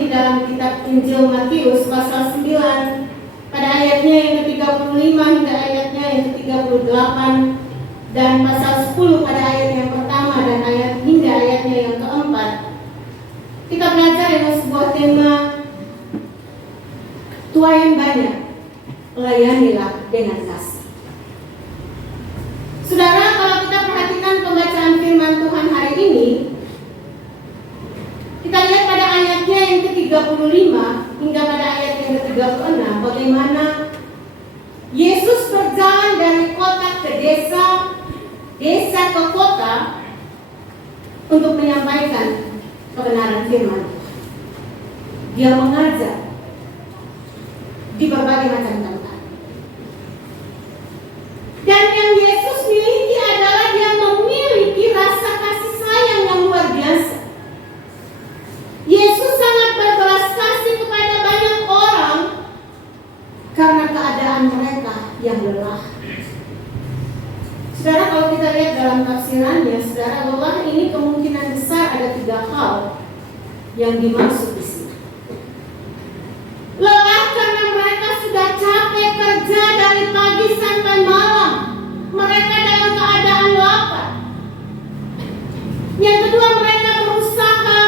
Di dalam kitab Injil Matius pasal 9 pada ayatnya yang ke-35 hingga ayatnya yang ke-38 dan pasal 10 pada ayat yang pertama dan hingga ayatnya yang keempat, kita belajar dengan sebuah tema tuaian banyak, layanilah dengan kasih. Saudara, kalau kita perhatikan pembacaan firman Tuhan hari ini, kita lihat pada ayatnya yang ke-35 hingga pada ayat yang ke-36 bagaimana Yesus berjalan dari kota ke desa, desa ke kota untuk menyampaikan kebenaran firman. Dia mengajar di berbagai macam tempat. Dan yang Yesus miliki adalah dia memiliki rasa kasih sayang yang luar biasa. Yesus sangat berbelas kasih kepada banyak orang karena keadaan mereka yang lelah. Saudara, kalau kita lihat dalam tafsirannya, saudara, lelah ini kemungkinan besar ada 3 hal yang dimaksud di sini. Lelah karena mereka sudah capek kerja dari pagi sampai malam. Mereka dalam keadaan lapar. Yang kedua, mereka berusaha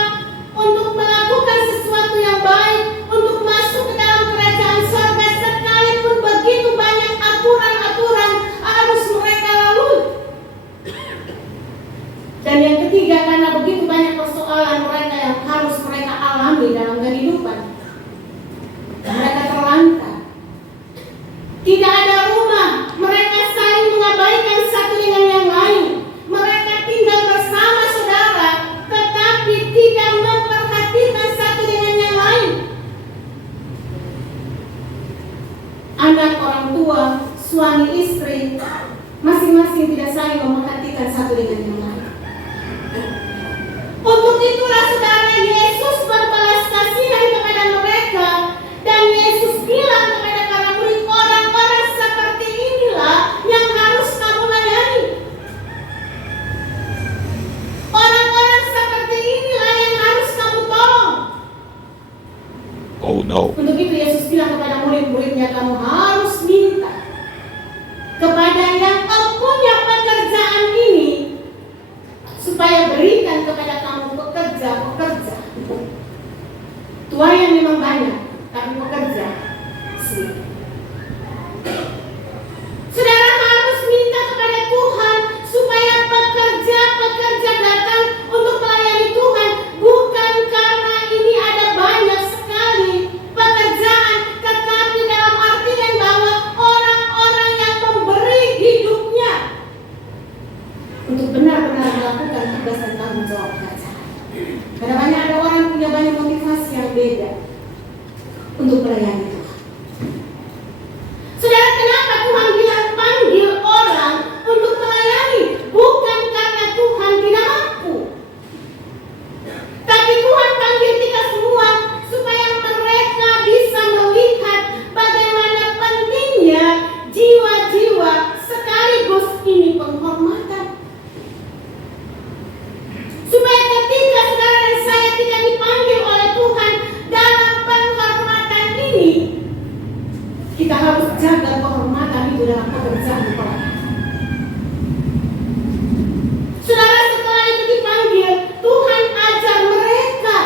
untuk melakukan sesuatu yang baik, untuk masuk ke dalam kerajaan surga, sekalipun begitu banyak aturan-aturan harus mereka lalui. Dan yang ketiga, karena begitu banyak persoalan mereka yang harus mereka alami dalam kehidupan. Mereka terlantar, tidak ada rumah, mereka saling mengabaikan satu dengan yang lain. Mereka tinggal bersama saudara, tetapi tidak memperhatikan satu dengan yang lain. Anak, orang tua, suami, istri, masing-masing tidak saling memperhatikan satu dengan yang lain. Untuk itulah saudara, Yesus berbelas kasihan kepada mereka. Dan Yesus bilang kepada para murid, orang-orang seperti inilah yang harus kamu layani. Orang-orang seperti inilah yang harus kamu tolong. Oh no. Untuk itu Yesus bilang kepada murid-muridnya, kamu harus minta kepada yang punya pekerjaan ini supaya berikan kepada kamu pekerja. Tuaian memang banyak, tapi pekerja sedikit. Saudara harus minta kepada Tuhan supaya pekerja datang untuk melayani Tuhan, bukan karena ini ada banyak sekali pekerjaan, tetapi dalam artian bahwa orang-orang yang memberi hidupnya untuk benar-benar melakukan tugas dan tanggung jawab pekerjaan. Karena ada orang punya banyak motivasi yang beda untuk melayani Tuhan. Saudara, kenapa Tuhan bilang panggil orang untuk melayani? Bukan karena Tuhan tidak mampu, tapi Tuhan panggil kita semua supaya mereka bisa melihat bagaimana pentingnya jiwa-jiwa sekaligus ini penghormatan. Supaya ketika saudara dan saya tidak dipanggil oleh Tuhan dalam penghormatan ini, kita harus jaga penghormatan itu dalam pekerjaan kita. Saudara, setelah itu dipanggil, Tuhan ajar mereka.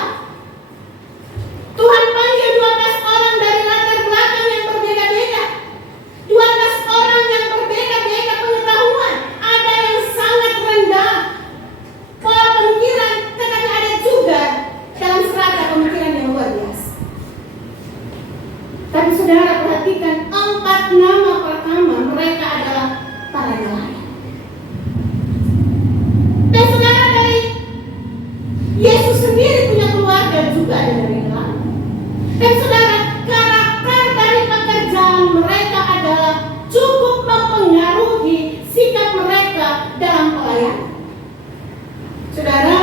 Tuhan panggil 12 orang dari latar belakang yang berbeda-beda. 12 orang yang berbeda-beda pengetahuan. Ada yang sangat rendah pola pemikiran, tetapi ada juga dalam strata pemikiran yang luar biasa. Tapi saudara perhatikan, 4 nama pertama mereka adalah para nelayan. Dan saudara, dari Yesus sendiri punya keluarga juga ada dari nelayan. Dan saudara, karakter dari pekerjaan mereka adalah cukup mempengaruhi sikap mereka dalam pelayanan. Saudara,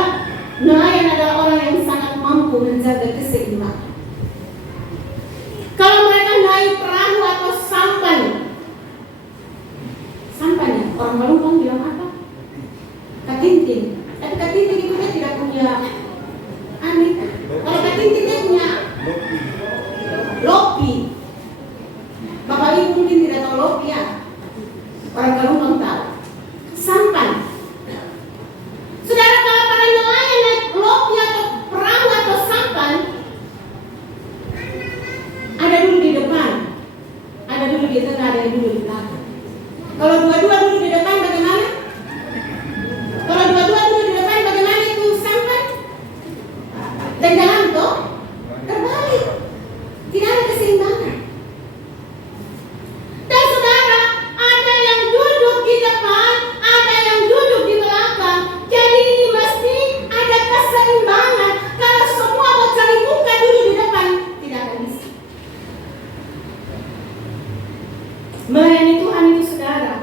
nelayan adalah orang yang sangat mampu menjaga keseimbangan. Kalau mereka naik perahu atau sampan, orang Jangan toh terbalik. Tidak ada keseimbangan. Dan saudara, ada yang duduk di depan, ada yang duduk di belakang. Jadi ini mesti ada keseimbangan. Kalau semua mau cari muka duduk di depan, tidak akan bisa. Melayani Tuhan itu saudara,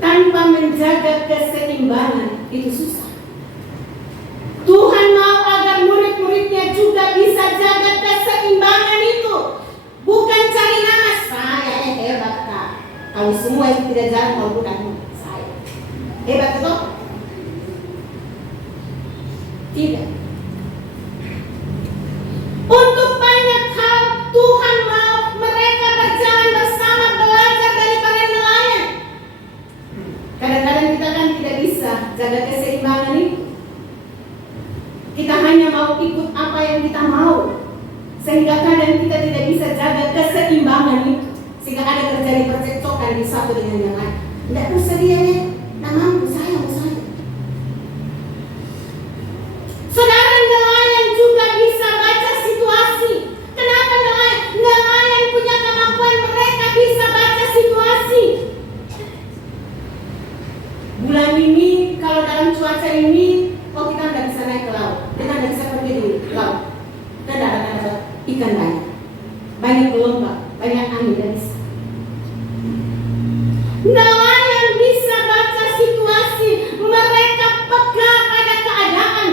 tanpa menjaga keseimbangan itu susah. Tuhan mau agar murid-muridnya juga bisa jaga keseimbangan itu. Bukan cari nama, saya hebat Kak. Kalau semua itu tidak jalan, kalau bukan saya hebat toh? Tidak. Untuk banyak hal Tuhan mau mereka berjalan bersama, belajar dari para nelayan. Kadang-kadang kita kan tidak bisa jaga keseimbangan itu. Kita hanya mau ikut apa yang kita mau, sehingga kadang kita tidak bisa jaga keseimbangan itu, sehingga ada terjadi percekcokan di satu dengan yang lain. Tidak usah dia ya, tak mampu, saya mau saya. Saudara, nelayan juga bisa baca situasi. Kenapa nelayan? Nelayan punya kemampuan, mereka bisa baca situasi. Bulan ini, kalau dalam cuaca ini, kita nggak bisa naik ke laut, kita nggak bisa pergi di laut. Tidak ada ikan banyak gelombang, banyak angin dan bisa. Nelayan bisa baca situasi, mereka peka pada keadaan.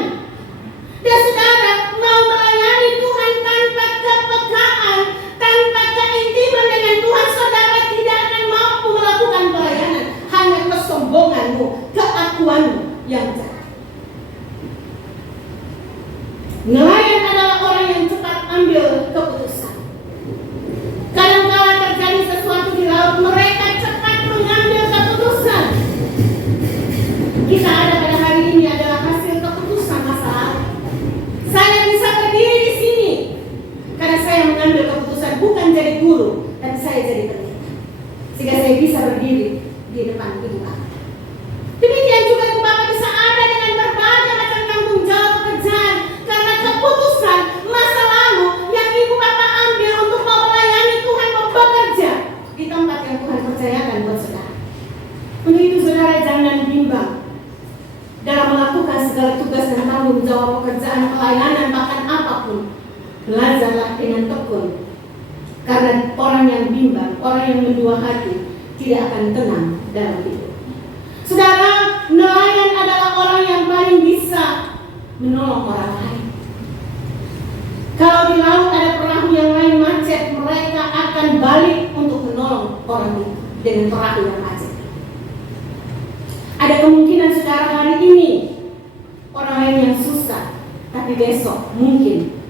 Dan saudara, mau melayani Tuhan tanpa kepekaan, tanpa keintiman dengan Tuhan, saudara tidak akan mampu melakukan pelayanan. Hanya kesombonganmu, keakuanmu yang jahat. Nelayan adalah orang yang cepat ambil keputusan. Kadang-kala terjadi sesuatu di laut, mereka cepat mengambil keputusan. Kita ada pada hari ini adalah hasil keputusan masa lalu. Saya bisa berdiri di sini karena saya mengambil keputusan bukan jadi guru, tapi saya jadi pendeta, sehingga saya bisa berdiri di depan ibu bapak. Demikian juga ibu bapak bisa ada dengan berbagai macam tanggung jawab pekerjaan karena keputusan masa lalu yang ibu bapak ambil untuk mau melayani Tuhan, mau bekerja di tempat yang Tuhan percayakan buat saudara. Untuk itu saudara jangan bimbang dalam melakukan segala tugas dan tanggung jawab pekerjaan, pelayanan, bahkan apapun. Belajarlah dengan tekun, karena orang yang bimbang, orang yang mendua hati tidak akan tenang dalam hidup. Saudara, nelayan adalah orang yang paling bisa menolong orang lain. Kalau di laut ada perahu yang lain macet, mereka akan balik untuk menolong orang itu dengan perahu yang macet. Ada kemungkinan saudara hari ini orang lain yang susah, tapi besok mungkin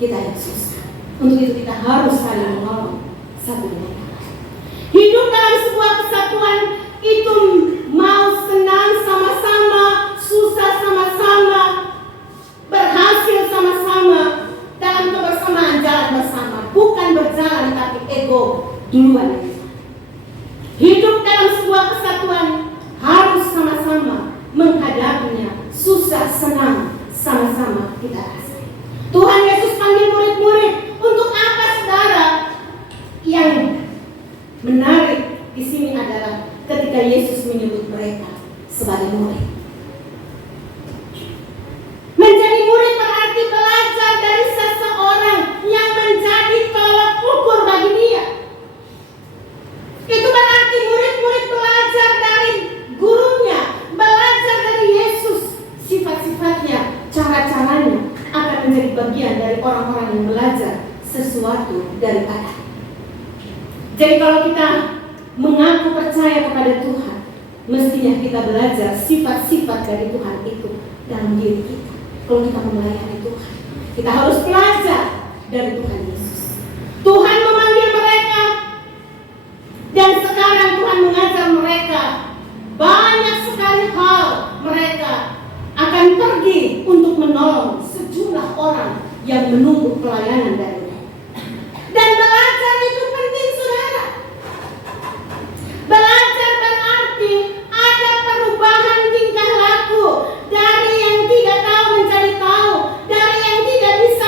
kita yang susah. Untuk itu kita harus saling menolong satu dengan yang lain. Hidup dalam sebuah kesatuan itu mau senang sama-sama, susah sama-sama, berhasil sama-sama, dalam kebersamaan jalan bersama, bukan berjalan tapi ego duluan. Hidup dalam sebuah kesatuan harus sama-sama menghadapinya, susah senang sama-sama kita rasain. Tuhan Yesus panggil murid-murid untuk apa saudara? Yang menarik di sini adalah ketika Yesus menyebut mereka sebagai murid. Menjadi murid berarti belajar dari seseorang yang menjadi tolak ukur bagi dia. Itu berarti murid-murid belajar dari gurunya, belajar dari Yesus, sifat-sifatnya, cara-caranya akan menjadi bagian dari orang-orang yang belajar sesuatu daripada. Jadi kalau kita mengaku percaya kepada Tuhan, mestinya kita belajar sifat-sifat dari Tuhan itu dalam diri kita. Kalau kita melayani Tuhan, kita harus belajar dari Tuhan Yesus. Tuhan memanggil mereka, dan sekarang Tuhan mengajar mereka. Banyak sekali hal mereka akan pergi untuk menolong sejumlah orang yang menunggu pelayanan dari mereka. Dan belajar itu penting saudara. Belajar berarti ada perubahan tingkah laku dari yang tidak tahu menjadi tahu, dari yang tidak bisa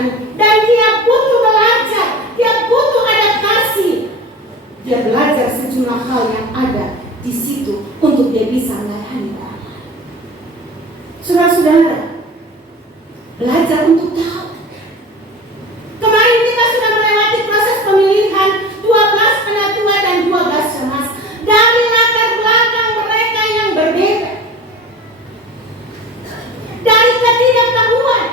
melayani. Dan dia butuh belajar, dia butuh adaptasi. Dia belajar sejumlah hal yang ada di situ untuk dia bisa melayani orang lain. Saudara-saudara, belajar untuk tahu. Kemarin kita sudah melewati proses pemilihan 12 penatua dan 12 cemas dari latar belakang mereka yang berbeda, dari ketidaktahuan,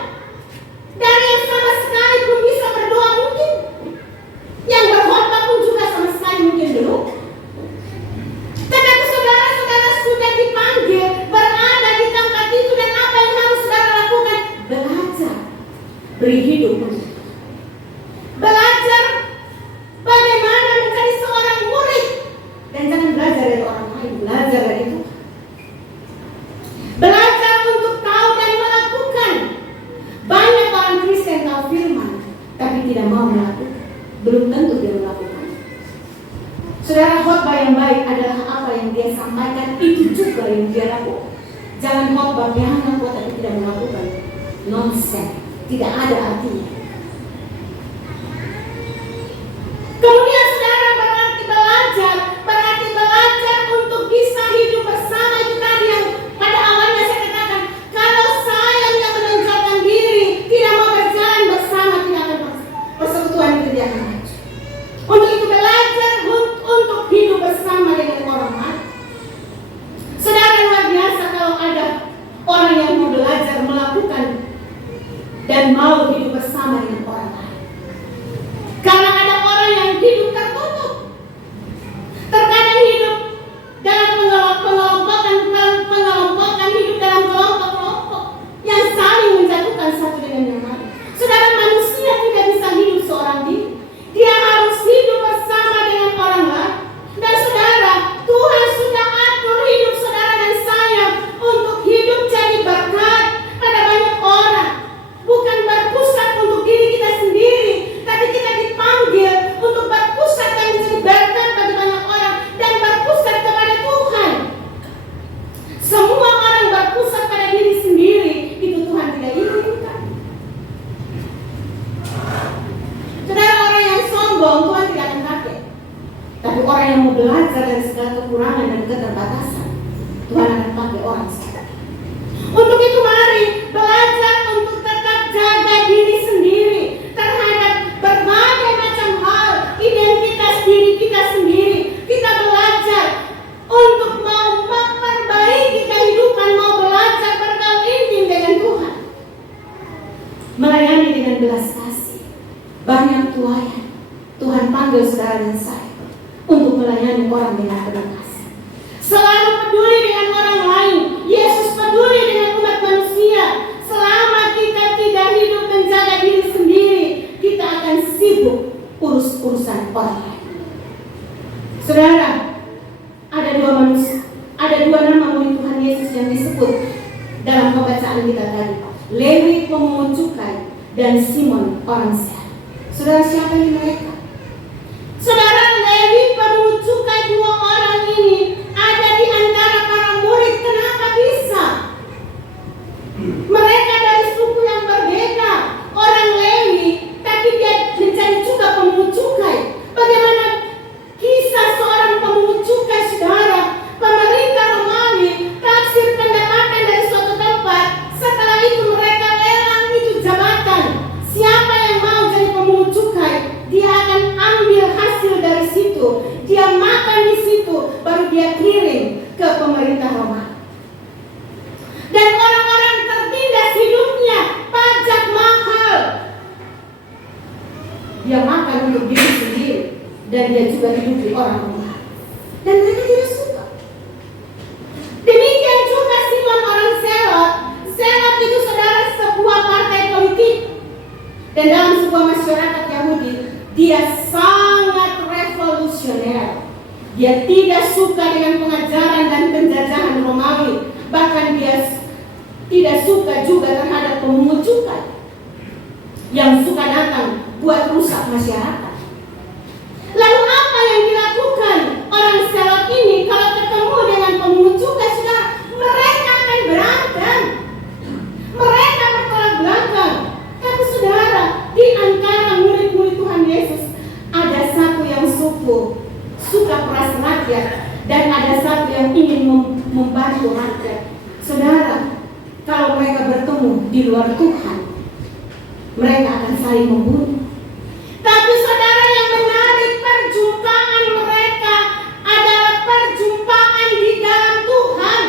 dari yang sama sekali belum bisa berdoa mungkin, yang berkhotbah pun juga sama sekali mungkin belum. Tetapi saudara-saudara sudah dipanggil berada di tempat itu, dan apa yang harus saudara lakukan? Belajar, beri hidup untuk belajar bagaimana menjadi seorang murid. Dan jangan belajar dari orang lain, belajar dari Tuhan. Belajar untuk tahu dan melakukan. Banyak orang Kristen tahu firman tapi tidak mau melakukan. Belum tentu dia melakukan. Saudara, khotbah yang baik adalah apa yang dia sampaikan, itu juga yang dia lakukan. Jangan khotbah yang ngaku tapi tidak melakukan. Nonsense, tidak ada artinya. Kemudian saudara berarti belajar untuk bisa hidup bersama. Itu tadi yang pada awalnya saya katakan, kalau saya yang menonjolkan diri, tidak mau berjalan bersama, tidak akan persekutuan itu dia akan maju. Untuk itu belajar untuk hidup bersama dengan orang lain. Saudara, luar biasa kalau ada orang yang mau belajar melakukan dan mau hidup bersama dengan orang lain. Karena ada orang yang hidup tertutup, terkadang hidup dalam pengelompokan, hidup dalam kelompok-kelompok yang saling menjatuhkan satu dengan yang lain. Saudara, manusia tidak bisa hidup seorang diri, dia harus hidup bersama dengan orang lain. Dan saudara, Tuhan sudah atur hidup saudara dan saya untuk hidup jadi berkat pada banyak orang, bukan berpusat untuk diri kita sendiri, tapi kita dipanggil untuk berpusat dan menjadi berkat bagi banyak orang dan berpusat kepada Tuhan. Semua orang berpusat pada diri sendiri, itu Tuhan tidak inginkan. Saudara, orang yang sombong Tuhan tidak akan pakai. Tapi orang yang mau belajar dari segala kekurangan dan keterbatasan, Tuhan akan pakai orang seperti itu. Untuk itu mari belajar untuk tetap jaga diri sendiri terhadap berbagai macam hal, identitas diri kita sendiri. Kita belajar untuk mau memperbaiki kehidupan, mau belajar bergaul intim dengan Tuhan, melayani dengan belas kasih. Banyak tuayan Tuhan panggil saudara dan saya untuk melayani orang dengan penuh kasih, selalu peduli dengan orang lain. Yesus peduli dengan umat manusia. Selama kita tidak hidup menjaga diri sendiri, kita akan sibuk urus-urusan orang lain. Saudara, ada dua nama murid Tuhan Yesus yang disebut dalam pembacaan kita tadi, Lewi pemungut cukai dan Simon orang sehat. Saudara, siapa ini mereka? Saudara, Lewi pemungut cukai, dua orang ini ada di antara para murid. Kenapa bisa? Mereka dari suku yang berbeda. Orang Lewi, tapi dia menjadi juga pemungut cukai. Bagaimana kisah seorang pemungut cukai, saudara? Pemerintah Romawi taksir pendapatan dari suatu tempat. Setelah itu mereka lelang itu jabatan. Siapa yang mau jadi pemungut cukai, dia akan ambil hasil dari situ, dia makan di situ, baru dia kirim ke pemerintah Romawi. Dan orang-orang tertindas hidupnya, pajak mahal. Dia makan untuk diri sendiri, dan dia juga dihidupi orang Romawi. Dan mereka tidak suka. Demikian juga Simon orang Selot. Selot itu saudara sebuah partai politik. Dan dalam sebuah masyarakat Yahudi, dia sangat revolusioner. Dia tidak suka dengan pengajaran dan penjajahan Romawi. Bahkan dia tidak suka juga terhadap pemungut cukai yang suka datang buat rusak masyarakat. Lalu apa yang dilakukan orang Selot ini kalau ketemu dengan pemungut cukai? Saudara, mereka akan berantem, mereka bertolak belakang. Tapi saudara, mereka akan saling membunuh. Tapi saudara, yang menarik perjumpaan mereka adalah perjumpaan di dalam Tuhan.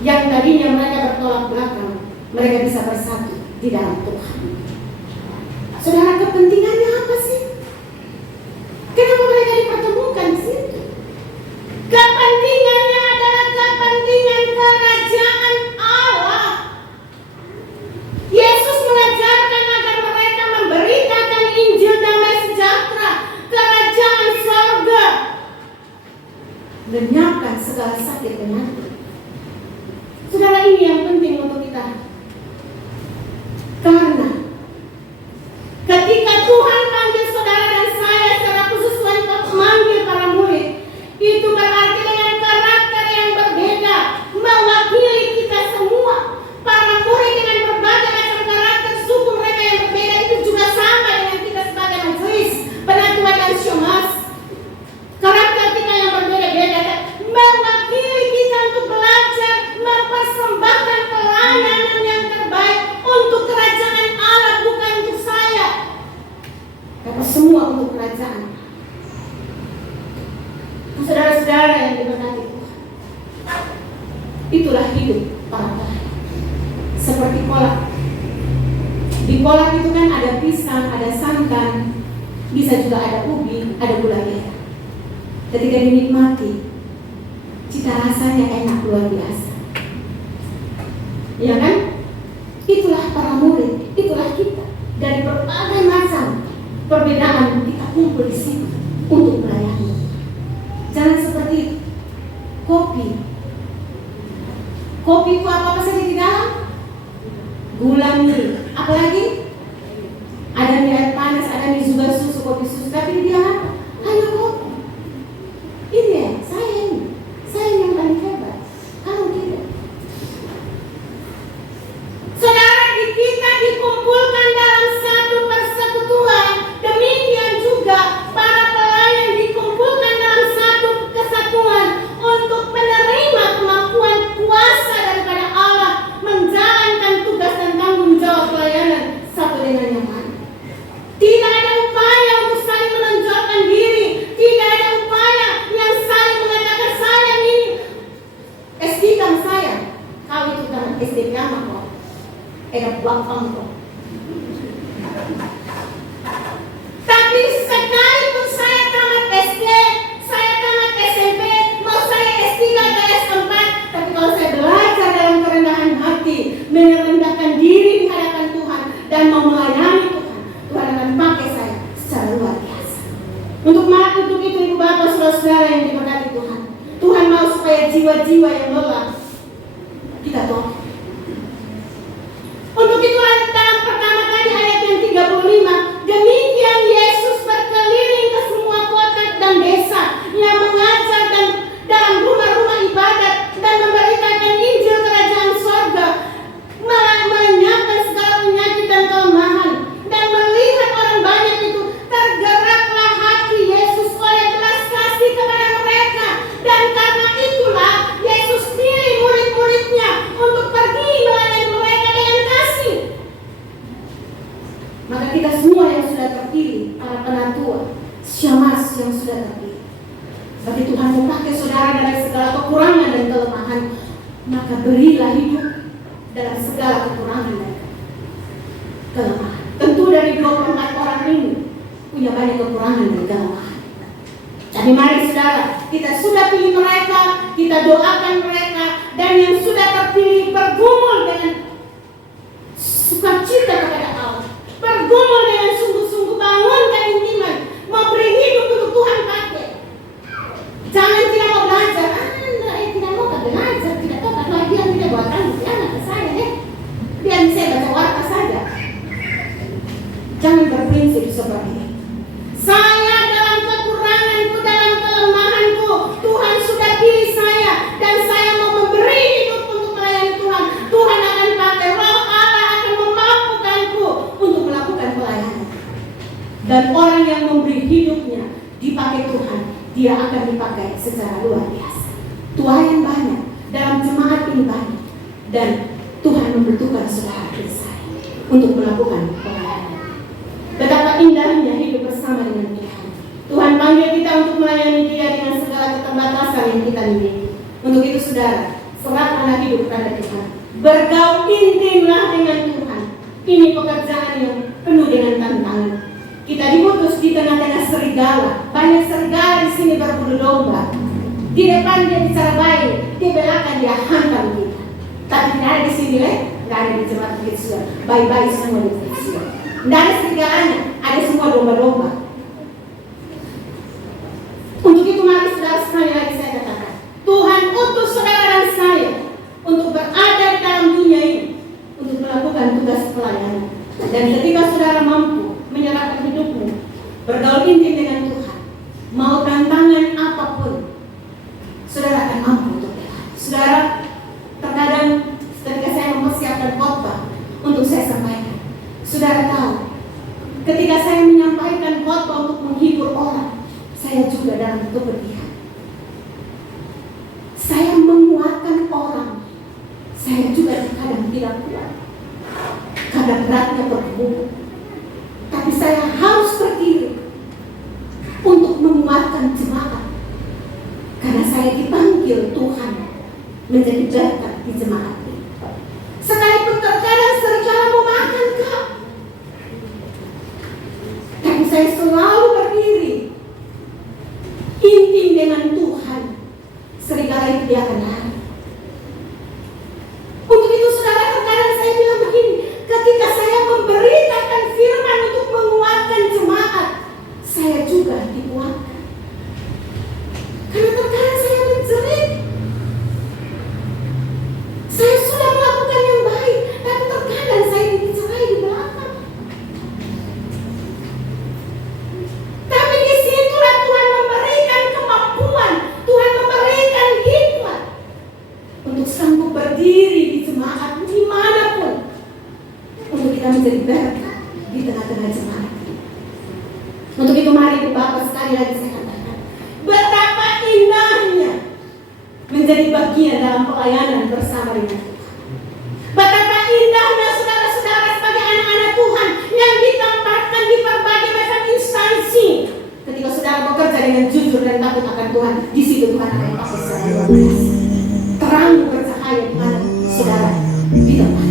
Yang tadinya mereka bertolak belakang, mereka bisa bersatu di dalam Tuhan. Saudara, kepentingannya apa sih? Kenapa mereka dipertemukan di situ? Kepentingannya adalah kepentingan kerajaan Allah. Yesus mengajarkan agar mereka memberitakan Injil damai sejahtera, kerajaan surga, lenyapkan segala sakit penyakit. Saudara, ini yang penting untuk kita. Karena ketika Tuhan panggil saudara dan saya, secara khusus Tuhan memanggil para murid, itu berarti dengan karakter yang berbeda, mewakili kita semua. Para murid dengan berbagai macam karakter, suku mereka yang berbeda, itu juga sama dengan kita sebagai majelis Penatuan dan Syomas. Karakter kita yang berbeda-beda mewakili kita untuk belajar mempersembahkan pelayanan yang terbaik untuk kerajaan Allah, bukan untuk saya, karena semua untuk kerajaan. Saudara-saudara yang diberkati Tuhan, itulah hidup para pelayan. Seperti kolak. Di kolak itu kan ada pisang, ada santan, bisa juga ada ubi, ada gula merah. Ketika dinikmati, cita rasanya enak luar biasa. Ya kan? Itulah para murid, itulah kita. Dari berbagai macam perbedaan kita kumpul di sini untuk melayani. Jangan seperti itu. Kopi itu apa saja di dalam? Gula, mie, apalagi? Ada mie air panas, ada mie juga susu, kopi susu. Tapi dia apa? Hanya kopi. Ini ya, saya yang paling hebat. Kalau tidak, saudara, kita dikumpulkan dalam satu persekutuan. Demikian juga para pelayan dikumpulkan dalam satu kesatuan untuk menerima kemampuan kuasa daripada Allah, menjalankan tugas dan tanggung jawab pelayanan satu dengan yang lain. Tidak ada upaya untuk saling menonjolkan diri. Tidak ada upaya yang saling mengatakan saya ini SD kan saya. Kau itu kan SD lama kok. Belakang kok. Tapi sekalipun saya tamat SD, saya tamat SMP, mau saya S3 atau S4, tapi kalau saya belajar dalam kerendahan hati, merendahkan diri di hadapan Tuhan dan mau melayani Tuhan, Tuhan akan pakai saya secara luar biasa. Untuk itu ibu bapak saudara-saudara yang diberkati Tuhan, Tuhan mau supaya jiwa-jiwa yang lelah kita tolong. Untuk itu dalam pertama kali ayat yang 35, demikian Yesus berkeliling ke semua kota dan desa, yang mengajar dan dalam rumah-rumah ibadat dan memberitakan Injil kerajaan surga, melenyapkan segala penyakit dan kelemahan. Dan melihat orang banyak itu, tergeraklah hati Yesus oleh belas kasih kepada mereka. Dan karena itulah Yesus pilih murid-muridnya untuk pergi melayani mereka dengan kasih. Maka kita semua yang sudah terpilih, para penatua, Syamas yang sudah terpilih, berarti Tuhan memakai saudara dari segala kekurangan dan kelemahan, maka berilah hidup dalam segala kekurangan dan kelemahan. Tentu dari 24 orang ini punya banyak kekurangan dan kelemahan. Tapi mari saudara, kita sudah pilih mereka, kita doakan mereka, dan yang sudah terpilih bergumul dengan sukacita kepada Allah, bergumul dengan sungguh-sungguh, bangunkan intiman, mau beri hidup untuk Tuhan pakai. Jangan tidak mau belajar, tidak mau belajar, tidak tahu kalau dia tidak buat rambut, jangan ke saya deh, biar saya baca warta saja. Jangan berprinsip seperti ini. Saya dalam kekuranganku, dalam kelemahanku, Tuhan sudah pilih saya, dan saya mau memberi hidup untuk melayani Tuhan. Tuhan akan pakai, Roh Allah akan memampukanku untuk melakukan pelayanan. Dan orang yang memberi hidupnya dipakai Tuhan, dia akan dipakai secara luar biasa. Tuhan yang banyak dalam jemaat ini banyak, dan Tuhan membutuhkan saudara saya. untuk melakukan pelayanan. Betapa indahnya hidup bersama dengan Tuhan. Tuhan panggil kita untuk melayani Dia dengan segala keterbatasan yang kita miliki. Untuk itu saudara, serahkanlah hidup kepada Tuhan. Bergaul intimlah dengan Tuhan. Ini pekerjaan yang penuh dengan tantangan. Kita diutus di tengah-tengah serigala. Banyak serigala di sini berburu domba. Di depan dia bicara baik, di belakang dia hantam kita. Tapi tidak ada di sini, tidak ada di jemaat kita sudah. Baik-baik semua di kita sudah. Tidak ada serigalanya, ada semua domba-domba. Untuk itu mari saudara, sekali lagi saya katakan, Tuhan utus saudara dan saya untuk berada di dalam dunia ini, untuk melakukan tugas pelayanan. Dan ketika saudara mampu menyerahkan hidupmu, bergaul intim dengan Tuhan, mau tantangan apapun, saudara akan mampu untuk Tuhan. Saudara, terkadang ketika saya mempersiapkan khotbah untuk saya sampaikan, saudara tahu, ketika saya menyampaikan khotbah untuk menghibur orang, saya juga dalam kepedihan. Saya menguatkan orang, saya juga terkadang tidak kuat. Kadang beratnya berbumbu, tapi saya harus berdiri untuk menguatkan jemaat, karena saya dipanggil Tuhan menjadi berkat di jemaat ini. Sekalipun terkadang serigala memakan kau, tapi saya selalu berdiri intim dengan Tuhan. Serigala itu dia akan lari. Untuk itu saudara, terkadang saya bilang begini, ketika saya memberitakan firman untuk menguatkan jemaat, saya juga dikuatkan. Karena terkadang saya menjerit. Saya sudah melakukan yang baik, tapi terkadang saya dibicarai di belakang. Tapi disitulah Tuhan memberikan kemampuan, Tuhan memberikan hikmat untuk sanggup berdiri di jemaat dimanapun, untuk kita menjadi berkat di tengah-tengah jemaat. Untuk itu mari Bapak, sekali lagi saya katakan, betapa indahnya menjadi bagian dalam pelayanan bersama dengan Tuhan. Betapa indahnya saudara-saudara sebagai anak-anak Tuhan yang ditempatkan di berbagai macam instansi. Ketika saudara bekerja dengan jujur dan takut akan Tuhan, di situ Tuhan akan pakai secara luar biasa. Terang bercahaya di mana saudara ditempatkan.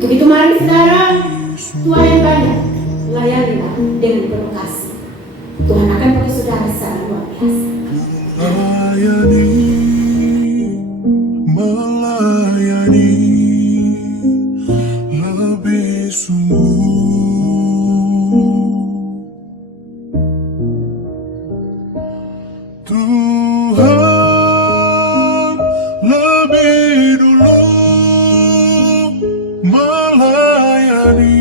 Untuk itu mari saudara, Tuhan yang banyak, layanilah dengan penuh kasih. Tuhan akan pakai saudara secara luar biasa. Melayani lebih sungguh. Tuhan lebih dulu melayani